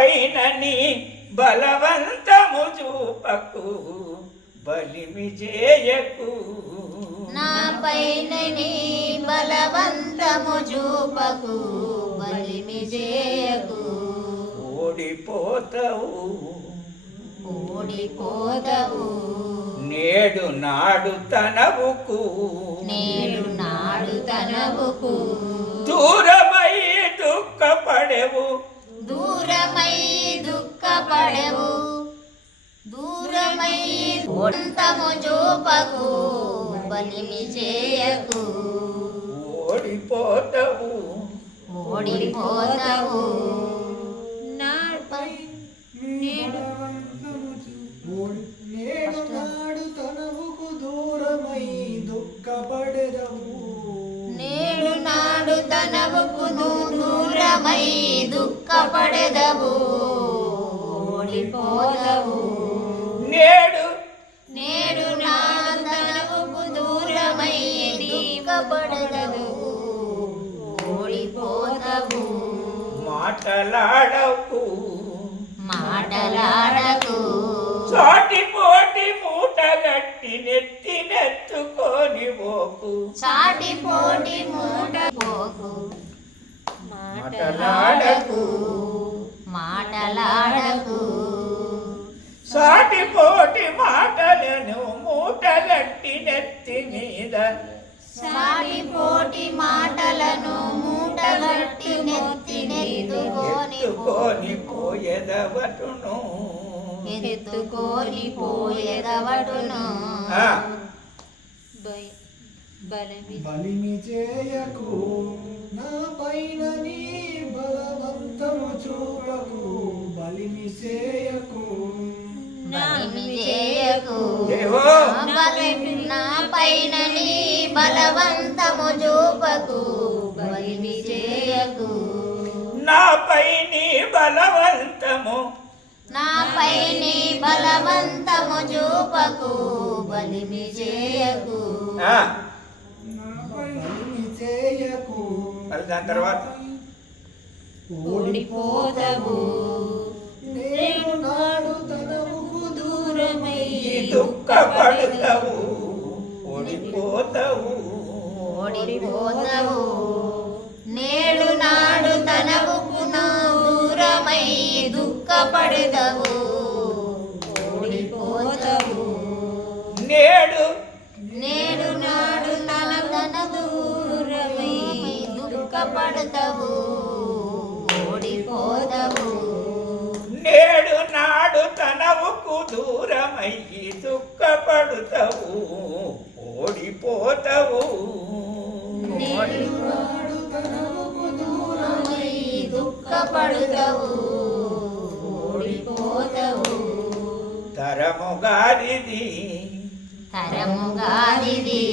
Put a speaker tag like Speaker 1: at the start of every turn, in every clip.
Speaker 1: పైన నీ బలవంతము చూపకు బలిమి చేయకు.
Speaker 2: నా పైన నీ బలవంతము చూపకు బలిమి చేయకు.
Speaker 1: ఓడిపోతావు.
Speaker 2: ఓడిపోదవు
Speaker 1: నేడు నాడు తనవుకు.
Speaker 2: నేడు నాడు తనవుకు.
Speaker 1: దూరమై దుఃఖపడెవు.
Speaker 2: దూరమై దుఃఖపడవు. దూరమై ఓడంతము చూపకు బలిమి చేయకు.
Speaker 1: ఓడిపోతావు.
Speaker 3: నేడు నాడు తనవుకు దూరమై దుఃఖపడెదవు
Speaker 2: నేడు నాడు తనవుకు దూరమై దుఃఖపడదవు ఓడిపోదవు.
Speaker 1: నేడు
Speaker 2: నేడు నాడు తనవుకు దూరమై దుఃఖపడదవు ఓడిపోదవు
Speaker 1: మాటలాడకు.
Speaker 2: మాటలాడకు.
Speaker 1: సాటి పోటి మూటగట్టి నెత్తి నెత్తుకొని పోకు.
Speaker 2: చాటి పోటి మూట పోకు.
Speaker 1: మాటలాడకు.
Speaker 2: మాటలాడకు.
Speaker 1: సాటి పోటి మాటలను మూటగట్టి నెత్తి మీద.
Speaker 2: సాటి పోటి మాటలను మూటగట్టి నెత్తి నెత్తుకొని
Speaker 1: ఎత్తుకొని పోయేదవటును.
Speaker 2: ఎత్తుకొని పోయేదవటును.
Speaker 3: బలిమి చేయకు. నా పైన నీ బలవంతము చూపకు బలిమి చేయకు.
Speaker 2: నా పైన నీ బలవంతము చూపకు బలిమి చేయకు.
Speaker 1: నాపై నీ బలవంతము.
Speaker 2: నాపై నీ బలవంతము చూపకు బలిమి చేయకు.
Speaker 3: చేయకు.
Speaker 1: మరి దాని తర్వాత
Speaker 2: ఓడిపోదవు
Speaker 3: నేడు నాడు తనవుకు దూరమై
Speaker 1: దుఃఖపడతావు. ఓడిపోతావు.
Speaker 2: ఓడిపోదవు నేడు నాడు తనవుకు దూరమై దుఃఖపడదవు దుఃఖపడదవు ఓడిపోదవు
Speaker 1: నేడు నాడు తనవుకు దూరమయ్యి దుఃఖపడుతావు ఓడిపోతావు.
Speaker 3: దూరమై
Speaker 2: దూరమై దుఃఖపడదవు ఓడిపోదవు
Speaker 1: తరము గారిది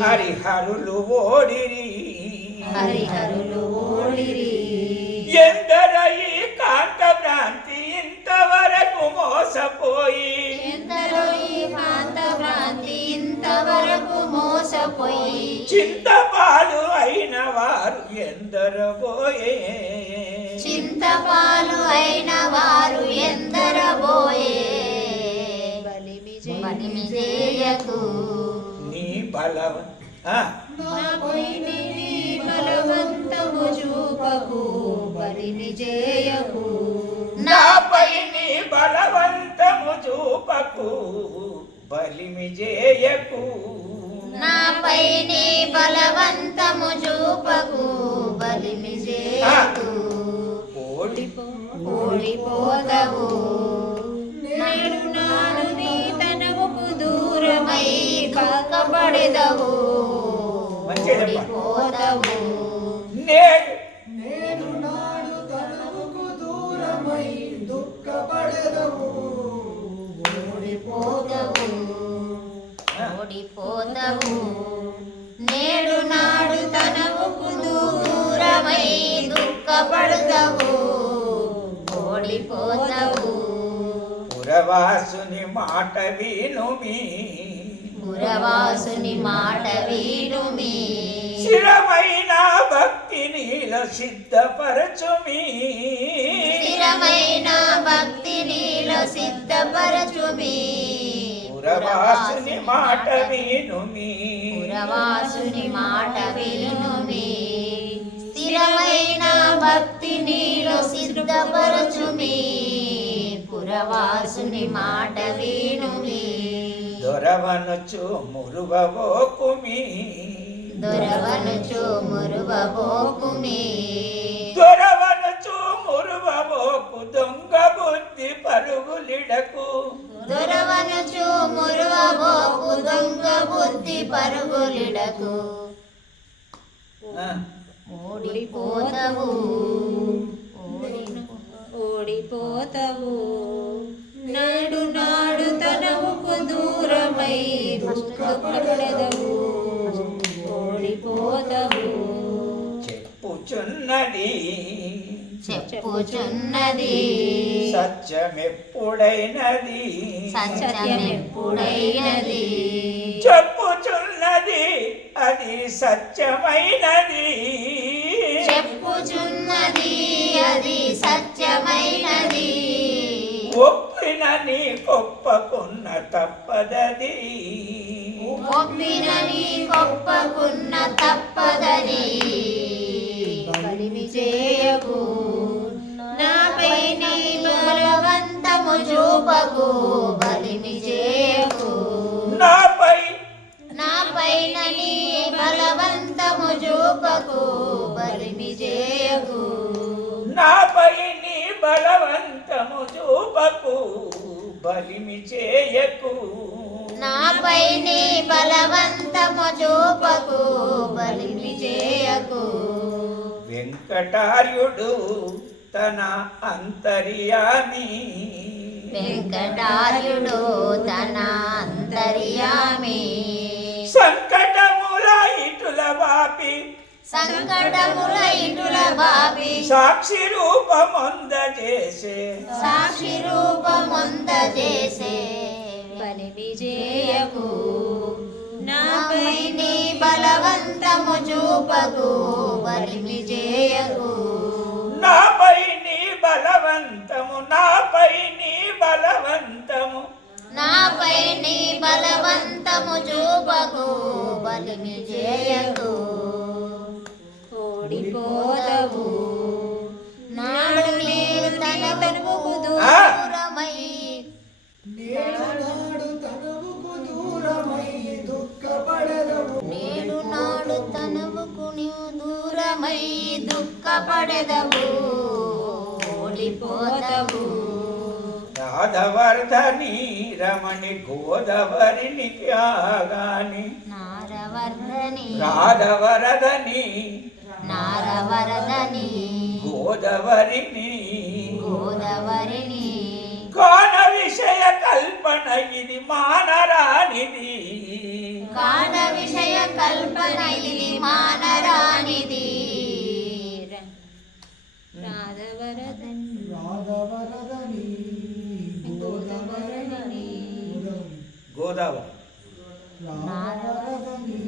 Speaker 1: హరిహరులు ఓడిరి.
Speaker 2: హరిహరులు ఓడిరి
Speaker 1: ఎందర ఈ కాంత భ్రాంతి ఇంతవరకు మోసపోయి?
Speaker 2: ఎందరో ఈ ప్రాంత భ్రాంతి ఇంతవరకు మోసపోయి?
Speaker 1: చింతపాలు అయిన వారు ఎందరో పోయే?
Speaker 2: చింతపాలు అయిన వారు ఎందరబోయే బలిమి చేయకు
Speaker 1: నీ బలవ ఆ,
Speaker 2: బలవంతము చూపకు బలిమి చేయకు
Speaker 1: నాపై నీ బలవంతము చూపకు బలిమి చేయకు
Speaker 2: నాపై నీ బలవంతము చూపకు బలిమి చేయకు
Speaker 1: ఓడిపో
Speaker 2: ఓడిపోదవు నేడు నాడు నీ తనవుకు దూరమై
Speaker 1: మంచిదమ్మా.
Speaker 2: ఓడిపోదవు
Speaker 1: పురవాసుని మాట వినుమి
Speaker 2: పురవాసుని మాట వీడుమి
Speaker 1: స్థిరమైన భక్తి నీల సిద్ధపరచుమి
Speaker 2: స్థిర స్థిరమైన భక్తి నీలో సిద్ధపరచుమి
Speaker 1: పురవాసుని మాట వినుమి
Speaker 2: పురవాసుని మాట వినుమి స్థిరమైన భక్తి నీలో సిద్ధపరచుమి పురవాసుని మాట వినుమి
Speaker 1: దొరవనుచు మురువబోకుమి
Speaker 2: దొరవనుచు మురువబోకుమి
Speaker 1: దొరవనుచు మురువబోకు దొంగ బుద్ధి పరుగులిడకు.
Speaker 2: దొరవనుచు మురువబోకు దొంగ బుద్ధి పరుగులిడకు. ఓడిపోతవు.
Speaker 4: ఓడిపోతావు. దుఃఖపడదవు ఓడిపోతావు
Speaker 1: చెప్పుచున్నది.
Speaker 2: చెప్పుచున్నది.
Speaker 1: సత్యమెప్పుడైనది.
Speaker 2: సత్యమెప్పుడైనది.
Speaker 1: చెప్పుచున్నది. అది సత్యమైనది. ఒప్పిన నీ గొప్పకున్న
Speaker 2: తప్పదని. బలిమి చేయకు నాపై నీ బలవంతము చూపకు. బలిమి చేయకు.
Speaker 1: నాపై
Speaker 2: నాపైన నీ బలవంతము చూపకు. బలిమి చేయకు.
Speaker 1: నాపై నీ బలవంతము చూపకు. బలిమి చేయకు.
Speaker 2: నాపై నీ బలవంతము చూపకు బలిమి చేయకు.
Speaker 1: వెంకటార్యుడు తన అంతర్యామి.
Speaker 2: వెంకటార్యుడు తన అంతర్యామి.
Speaker 1: సంకటముల ఇటుల వాపి.
Speaker 2: సంకటముల ఇటుల బాబి
Speaker 1: సాక్షి రూపమొందజేసే.
Speaker 2: సాక్షి రూపముంద చేసే
Speaker 4: బలి విజయకు
Speaker 2: నాపై నీ బలవంతము చూపకు బలిమి చేయకు.
Speaker 1: నాపై నీ బలవంతము నాపై నీ బలవంతము.
Speaker 2: నాపై నీ బలవంతము చూపకు బలిమి చేయకు.
Speaker 4: ఓడిపోతావు
Speaker 2: నాడు నేను తన
Speaker 4: తనువుకు
Speaker 2: దూరమై
Speaker 3: దుఃఖపడెదవు
Speaker 2: ఓడిపోదవు
Speaker 1: రాధవర్ధని రమణి గోదవరిని త్యాగాని.
Speaker 2: నారవర్ధని
Speaker 1: రాధవరదని
Speaker 2: నారవరదని
Speaker 1: గోదవరిని.
Speaker 2: గోదావరిని.
Speaker 1: కోన విషయ కల్పన ఇది మానరానిది.
Speaker 2: కాన విషయ కల్పన ఇది మానరానిది
Speaker 4: రాధవరదని గోదావరని
Speaker 1: గోదావరి
Speaker 3: రాధవరదని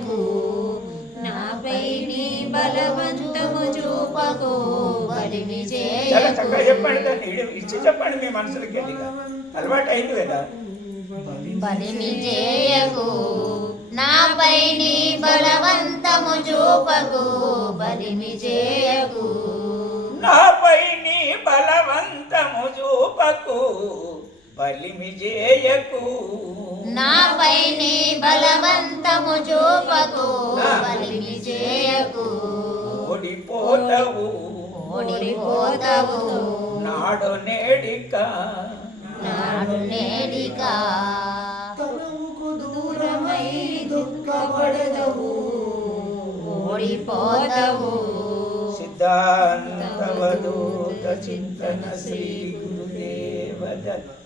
Speaker 4: చేయకు నాపై నీ బలవంతము చూపకు. బలిమి
Speaker 1: చాలా చక్కగా చెప్పండి దాన్ని. ఇడి- ఇచ్చి చెప్పండి మీ మనసులకి వెళ్ళిగా అలవాటు అయింది కదా.
Speaker 2: బలిమి చేయకు. నాపై నీ బలవంతము చూపకు. బలిమి చేయకు.
Speaker 1: నాపై నీ బలవంతము చూపకు. బలిమి చేయకు
Speaker 2: నాపై నీ బలవంతము చూపకు బలిమి చేయకు
Speaker 1: ఓడిపోతావు.
Speaker 2: ఓడిపోతావు.
Speaker 1: నాడు నేడిక.
Speaker 2: నాడు నేడిగా
Speaker 3: తనవుకు దూరమై దుఃఖపడదవు.
Speaker 2: ఓడిపోతావు.
Speaker 1: సిద్ధాంతవధూత చింతన శ్రీ గురుదేవ దత్త